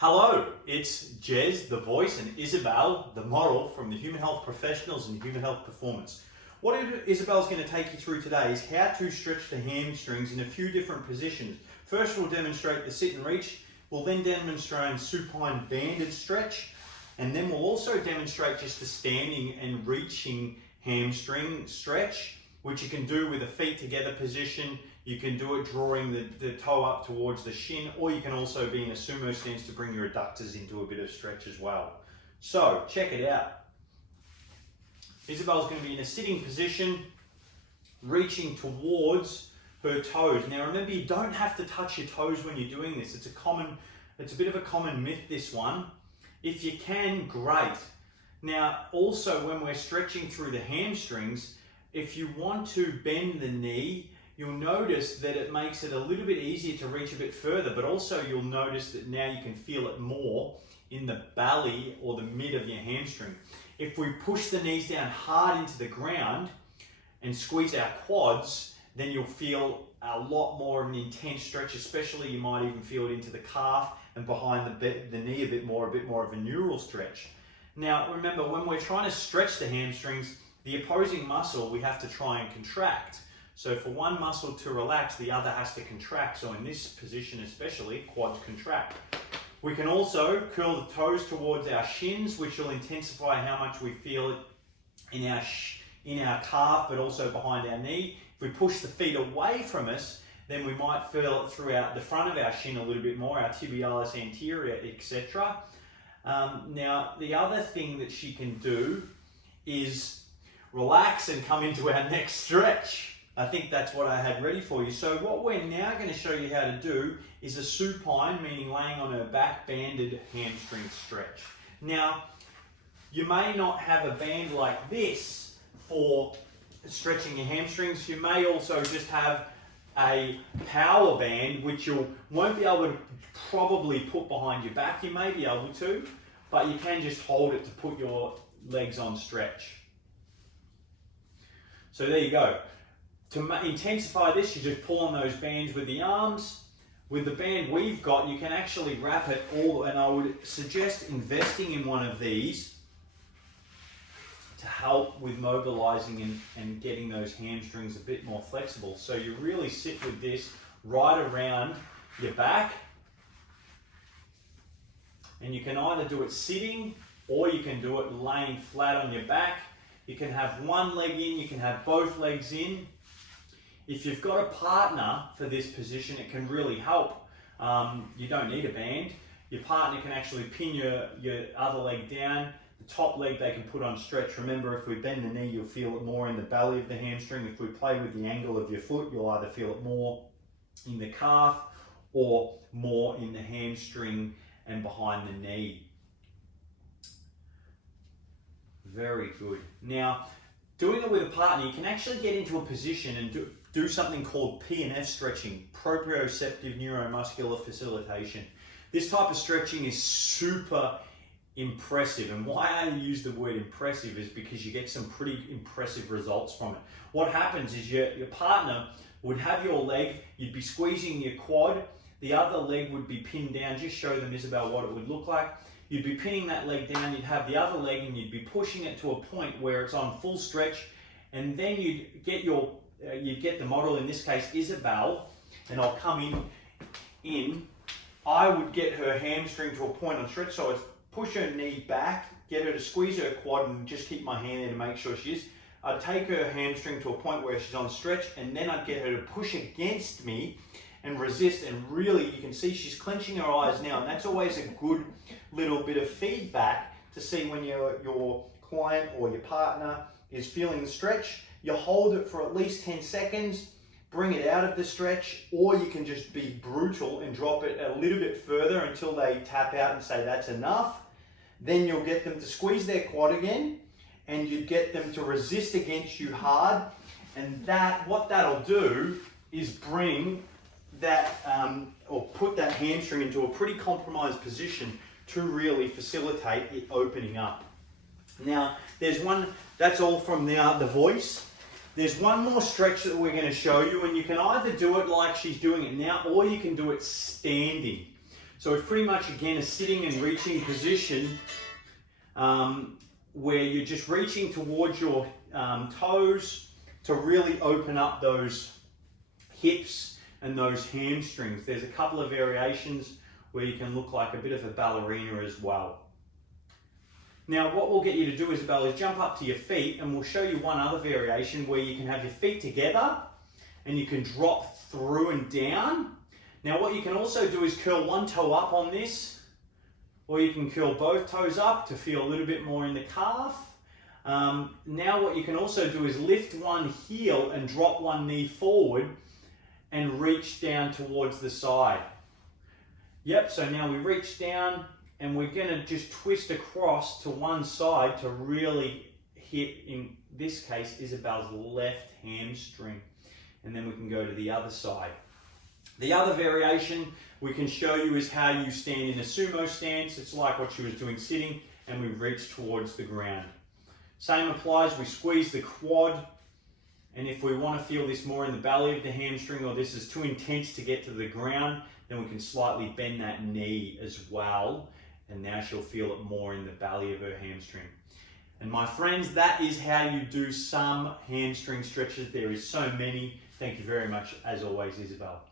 Hello, it's Jez, the voice, and Isabel, the model from the Human Health Professionals and Human Health Performance. What Isabel's going to take you through today is how to stretch the hamstrings in a few different positions. First, we'll demonstrate the sit and reach. We'll then demonstrate supine banded stretch, and then we'll also demonstrate just the standing and reaching hamstring stretch, which you can do with a feet together position. You can do it drawing the toe up towards the shin, or you can also be in a sumo stance to bring your adductors into a bit of stretch as well. So check it out. Isabel's going to be in a sitting position, reaching towards her toes. Now remember, you don't have to touch your toes when you're doing this. It's a bit of a common myth, this one. If you can, great. Now also, when we're stretching through the hamstrings, if you want to bend the knee, you'll notice that it makes it a little bit easier to reach a bit further, but also you'll notice that now you can feel it more in the belly or the mid of your hamstring. If we push the knees down hard into the ground and squeeze our quads, then you'll feel a lot more of an intense stretch, especially you might even feel it into the calf and behind the knee a bit more of a neural stretch. Now remember, when we're trying to stretch the hamstrings, the opposing muscle we have to try and contract. So for one muscle to relax, the other has to contract. So in this position especially, quads contract. We can also curl the toes towards our shins, which will intensify how much we feel it in our calf, but also behind our knee. If we push the feet away from us, then we might feel it throughout the front of our shin a little bit more, our tibialis anterior, etc. Now, the other thing that she can do is relax and come into our next stretch. I think that's what I had ready for you. So what we're now going to show you how to do is a supine, meaning laying on her back, banded hamstring stretch. Now, you may not have a band like this for stretching your hamstrings. You may also just have a power band, which you won't be able to probably put behind your back. You may be able to, but you can just hold it to put your legs on stretch. So there you go. To intensify this, you just pull on those bands with the arms. With the band we've got, you can actually wrap it all, and I would suggest investing in one of these to help with mobilizing and getting those hamstrings a bit more flexible. So you really sit with this right around your back, and you can either do it sitting or you can do it laying flat on your back. You can have one leg in, you can have both legs in. If you've got a partner for this position, it can really help. You don't need a band. Your partner can actually pin your other leg down. The top leg they can put on stretch. Remember, if we bend the knee, you'll feel it more in the belly of the hamstring. If we play with the angle of your foot, you'll either feel it more in the calf or more in the hamstring and behind the knee. Very good. Now, doing it with a partner, you can actually get into a position and do something called P&F stretching, proprioceptive neuromuscular facilitation. This type of stretching is super impressive, and why I use the word impressive is because you get some pretty impressive results from it. What happens is your partner would have your leg, you'd be squeezing your quad, the other leg would be pinned down. Just show them, Isabel, what it would look like. You'd be pinning that leg down, you'd have the other leg, and you'd be pushing it to a point where it's on full stretch, and then you'd get the model, in this case Isabel, and I'll come in. I would get her hamstring to a point on stretch, so I'd push her knee back, get her to squeeze her quad, and just keep my hand there to make sure she is. I'd take her hamstring to a point where she's on stretch, and then I'd get her to push against me and resist, and really you can see she's clenching her eyes now, and that's always a good little bit of feedback to see when your client or your partner is feeling the stretch. You hold it for at least 10 seconds, bring it out of the stretch, or you can just be brutal and drop it a little bit further until they tap out and say that's enough. Then you'll get them to squeeze their quad again, and you get them to resist against you hard, and what that'll do is bring that or put that hamstring into a pretty compromised position to really facilitate it opening up. Now, that's all from the voice. There's one more stretch that we're going to show you, and you can either do it like she's doing it now, or you can do it standing. So it's pretty much, again, a sitting and reaching position where you're just reaching towards your toes to really open up those hips and those hamstrings. There's a couple of variations where you can look like a bit of a ballerina as well. Now what we'll get you to do, Isabel, is jump up to your feet, and we'll show you one other variation where you can have your feet together and you can drop through and down. Now what you can also do is curl one toe up on this, or you can curl both toes up to feel a little bit more in the calf. Now what you can also do is lift one heel and drop one knee forward and reach down towards the side. Yep, so now we reach down and we're going to just twist across to one side to really hit, in this case, Isabel's left hamstring. And then we can go to the other side. The other variation we can show you is how you stand in a sumo stance. It's like what she was doing sitting, and we reach towards the ground. Same applies, we squeeze the quad, and if we want to feel this more in the belly of the hamstring, or this is too intense to get to the ground, then we can slightly bend that knee as well, and now she'll feel it more in the belly of her hamstring. And my friends, that is how you do some hamstring stretches. There is so many. Thank you very much, as always, Isabel.